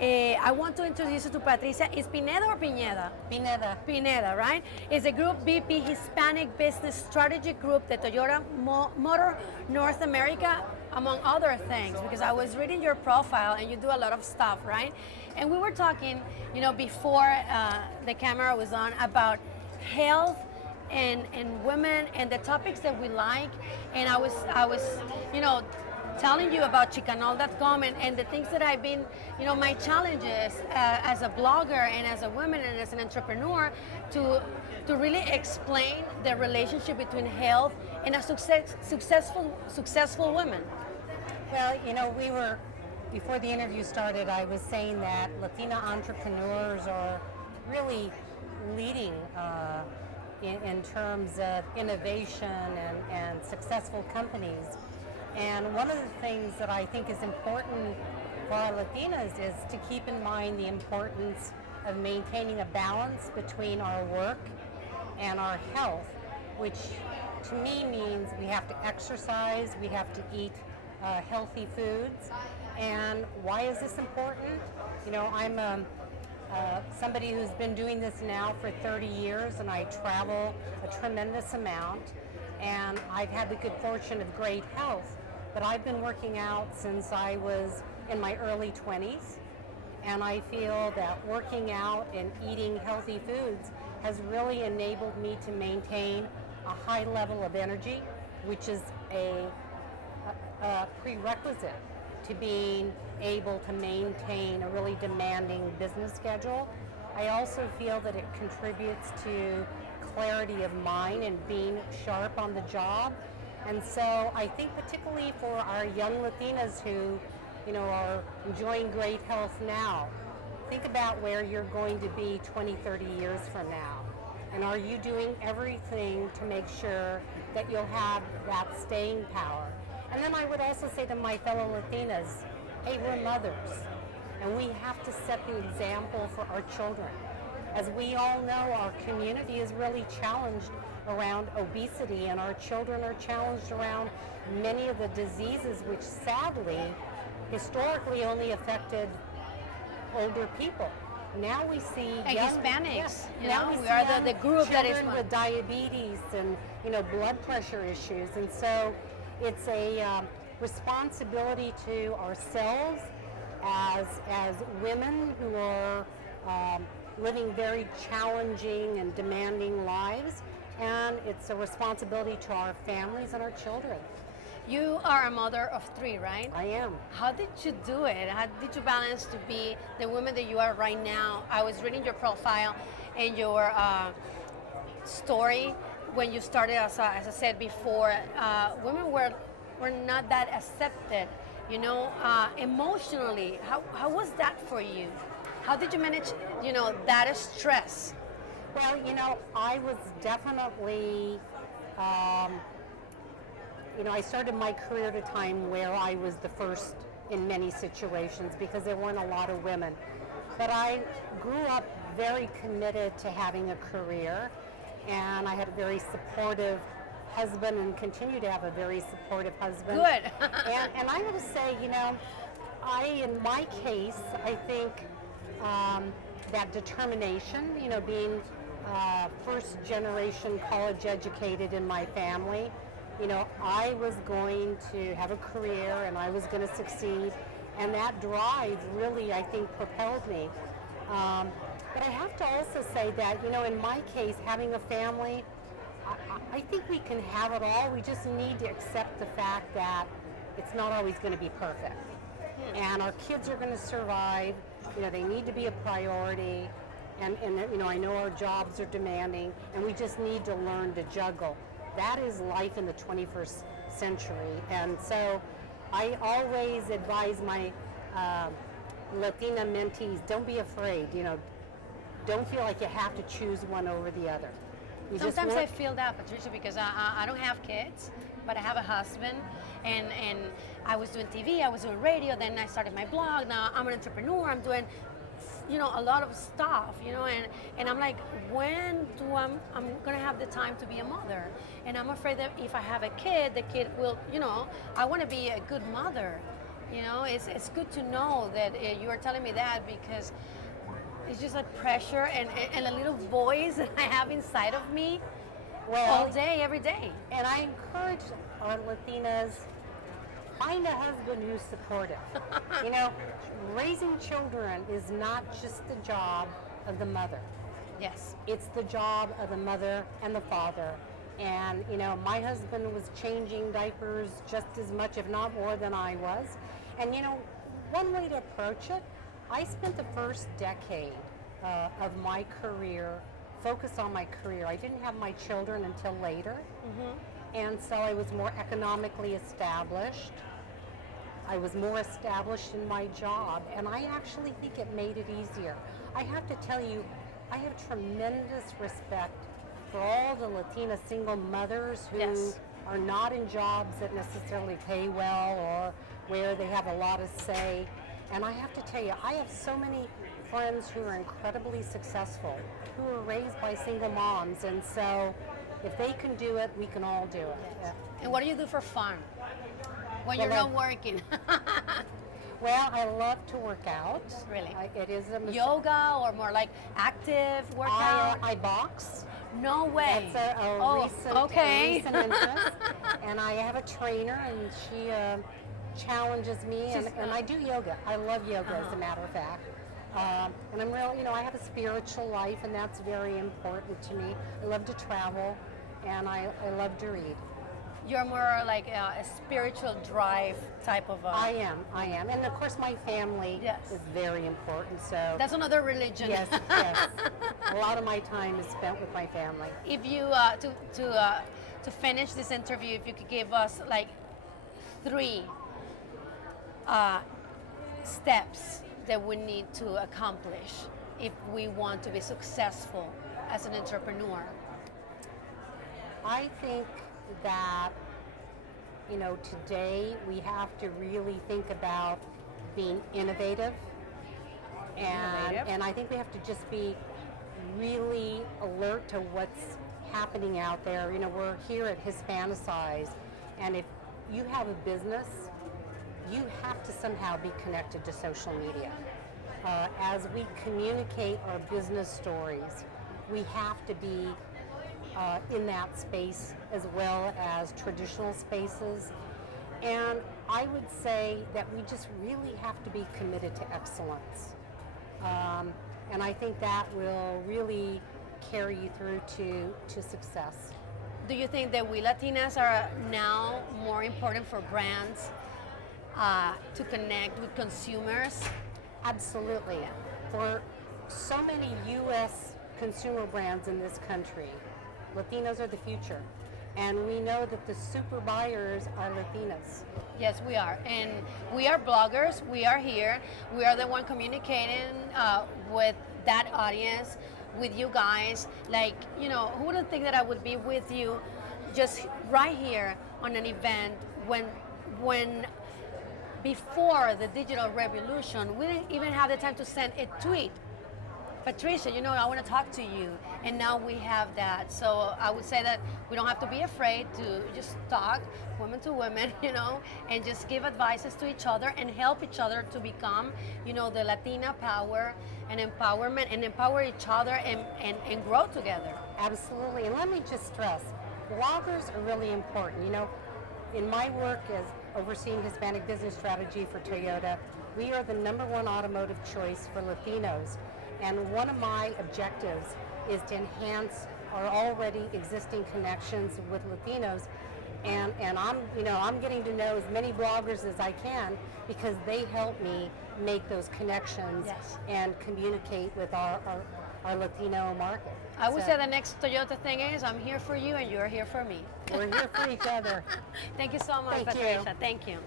I want to introduce you to Patricia. Is Pineda or Pineda? Pineda. Pineda, right? It's a Group VP Hispanic Business Strategy Group, the Toyota Motor North America, among other things, because I was reading your profile and you do a lot of stuff, right? And we were talking, before the camera was on about health and women and the topics that we like. And I was telling you about chicanol.com and the things that I've been, my challenges as a blogger and as a woman and as an entrepreneur to really explain the relationship between health and a successful woman. Well, before the interview started, I was saying that Latina entrepreneurs are really leading in terms of innovation and successful companies. And one of the things that I think is important for our Latinas is to keep in mind the importance of maintaining a balance between our work and our health, which to me means we have to exercise, we have to eat healthy foods. And why is this important? I'm somebody who's been doing this now for 30 years, and I travel a tremendous amount, and I've had the good fortune of great health. But I've been working out since I was in my early 20s, and I feel that working out and eating healthy foods has really enabled me to maintain a high level of energy, which is a prerequisite to being able to maintain a really demanding business schedule. I also feel that it contributes to clarity of mind and being sharp on the job. And so I think particularly for our young Latinas who, are enjoying great health now, think about where you're going to be 20, 30 years from now. And are you doing everything to make sure that you'll have that staying power? And then I would also say to my fellow Latinas, hey, we're mothers, and we have to set the example for our children. As we all know, our community is really challenged around obesity, and our children are challenged around many of the diseases which sadly, historically only affected older people. Now we see and Hispanics. Now we are the group that is with diabetes and blood pressure issues, and so it's a responsibility to ourselves as women who are living very challenging and demanding lives, and it's a responsibility to our families and our children. You are a mother of 3, right? I am. How did you do it? How did you balance to be the woman that you are right now? I was reading your profile and your story when you started, as I said before, women were not that accepted, emotionally. How was that for you? How did you manage, that stress? Well, I was definitely, I started my career at a time where I was the first in many situations because there weren't a lot of women. But I grew up very committed to having a career, and I had a very supportive husband and continue to have a very supportive husband. Good. and I would say, in my case, I think that determination, being first generation college educated in my family, I was going to have a career and I was going to succeed, and that drive really, I think, propelled me. But I have to also say that, in my case, having a family, I think we can have it all. We just need to accept the fact that it's not always going to be perfect. And our kids are going to survive. They need to be a priority. And I know our jobs are demanding, and we just need to learn to juggle. That is life in the 21st century. And so I always advise my Latina mentees, don't be afraid. Don't feel like you have to choose one over the other. Sometimes I feel that, Patricia, because I don't have kids, but I have a husband, and I was doing TV, I was doing radio, then I started my blog. Now I'm an entrepreneur, I'm doing a lot of stuff, and I'm like, when I'm gonna have the time to be a mother? And I'm afraid that if I have a kid, the kid will, I want to be a good mother. You know, it's good to know that you are telling me that, because it's just like pressure and a little voice that I have inside of me all day, every day. And I encourage our Latinas, find a husband who's supportive. You know, raising children is not just the job of the mother. Yes. It's the job of the mother and the father. And, you know, my husband was changing diapers just as much, if not more, than I was. And, you know, one way to approach it, I spent the first decade of my career focused on my career. I didn't have my children until later. And so I was more economically established. I was more established in my job, and I actually think it made it easier. I have to tell you, I have tremendous respect for all the Latina single mothers who Yes. are not in jobs that necessarily pay well or where they have a lot of say. And I have to tell you, I have so many friends who are incredibly successful, who were raised by single moms, and so if they can do it, we can all do it. Yeah. And what do you do for fun when Well, you're not working? Well, I love to work out. Really? It is a Yoga, or more like active workout? I box. No way. That's Oh, recent, okay. recent interest. And I have a trainer, and she challenges me, and I do yoga. I love yoga, as a matter of fact. And I'm real, you know, I have a spiritual life, and that's very important to me. I love to travel, and I love to read. You're more like a spiritual drive type of. I am, and of course my family Yes. is very important. So That's another religion. yes, yes, a lot of my time is spent with my family. If you to finish this interview, if you could give us like 3 steps that we need to accomplish if we want to be successful as an entrepreneur. I think that, you know, today we have to really think about being innovative. And I think we have to just be really alert to what's happening out there. You know, we're here at Hispanicize, and if you have a business, you have to somehow be connected to social media. As we communicate our business stories, we have to be in that space as well as traditional spaces. And I would say that we just really have to be committed to excellence. And I think that will really carry you through to success. Do you think that we Latinas are now more important for brands to connect with consumers? Absolutely. For so many U.S. consumer brands in this country, Latinos are the future. And we know that the super buyers are Latinas. Yes, we are. And we are bloggers. We are here. We are the one communicating with that audience, with you guys. Like, you know, who would think that I would be with you just right here on an event when before the digital revolution, we didn't even have the time to send a tweet. Patricia, you know, I want to talk to you. And now we have that. So I would say that we don't have to be afraid to just talk, women to women, you know, and just give advices to each other and help each other to become, you know, the Latina power and empowerment, and empower each other and grow together. Absolutely. And let me just stress, bloggers are really important. You know, in my work as overseeing Hispanic business strategy for Toyota, we are the #1 automotive choice for Latinos. And one of my objectives is to enhance our already existing connections with Latinos. And I'm getting to know as many bloggers as I can, because they help me make those connections. Yes. And communicate with our Latino market. I would say the next Toyota thing is I'm here for you and you're here for me. We're here for each other. Thank you so much, Thank you. Patricia. Thank you.